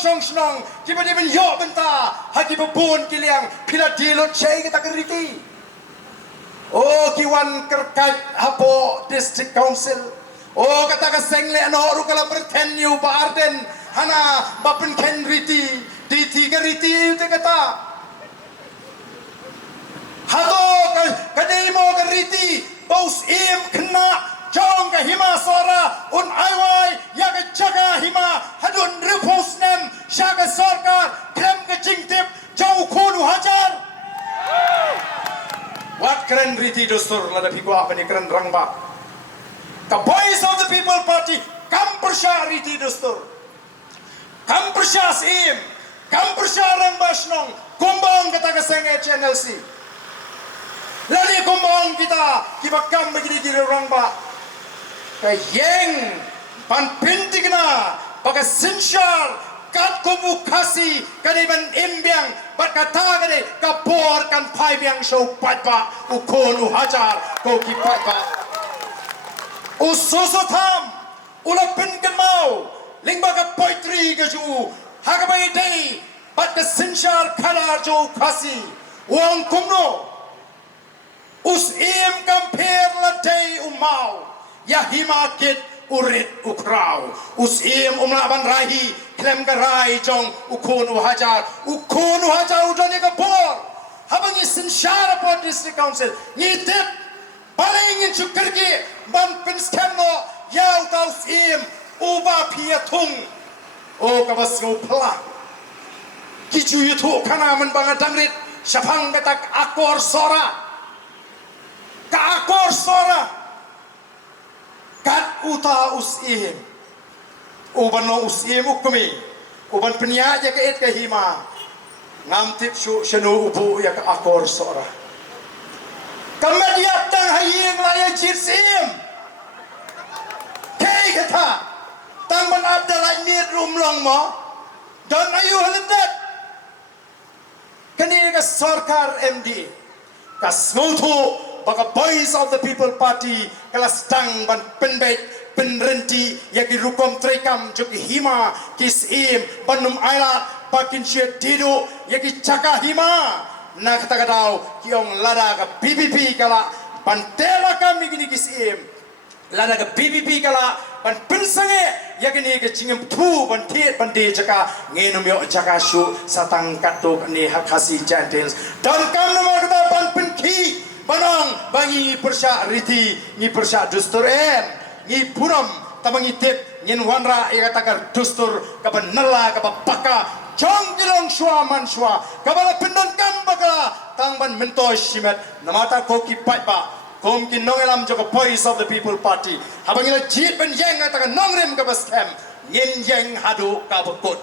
song snong kiba di ben yo benta haki bebun kiliang pila dilot cai kita keriti oh kiwan kerkait hapo district council oh kata ka sengle ano ru kala bertenyu ba arden hana bapen ken riti di tiga riti te kata hato kadai mo ka riti paus im kena Jong ka hima sora un aiwai ya ka jaga hima hadun repos nem syaga sarkar krem ka jingtip jauh khonu hajar wat keren riti dostur lada piku apa ni keren rangba ka voice of the people party kam persya riti dostur kam persya sim kam persya rangba snong kumbang kata ka senge channel C lari kumbang kita kibakam begini diri rangba Kayeng pan pintigna baka sinsyar kat kubu kasi kaniban imbyang bat kata kani kapor kan pai byang show patpa ukonu hajar ko ki patpa usosotam ulapin kemau lingba ka poetry ka ju hagabai dei bat ka sinsyar kalar jo kasi wang kumno us im kamper la dei umau ya himakit urit ukraw usim umlaban rahi klem garai jong ukonu hajar udane ka bor habang isin shara po district council ngitip palingin chukerki ban pinskemno yaw taw sim uba piatung o kabas ngo pala kichu yutu kana man banga damrit syapang katak akor sora ka akor sora kat uta usim uban no usim ukmi uban penyaja ke et ke hima ngamtip syu shenu ubu ya ke akor sora kamadiap tang haying laya jirsim kei kata tang ban abdalai nit rumlong mo dan ayu halendat kani ke sarkar MD kas ngutu baka voice of the people party kelas tang ban penbet penrenti yaki rukom trekam joki hima kisim banum ailat pakin syed tidu yaki caka hima na kata kadau kiong lada ka PPP kala pantela kami gini kisim lada ka PPP kala ban pensange yaki ni ke cingem tu ban tiet ban de caka ngenum yo caka syu satang katuk ni hakasi jantils dan kam nama kata ban penki Banang bangi persya riti ni persya dustur ni puram tamangi tip ngin wanra ia katakan dustur kapan nela kapan paka jong gilong shua man shua kabala pendon kam baka tangban mentoy shimet namata koki paipa kom ki nongelam joko voice of the people party habang ila jit ben yang katakan nongrem kabas kem ngin yang hadu kabakut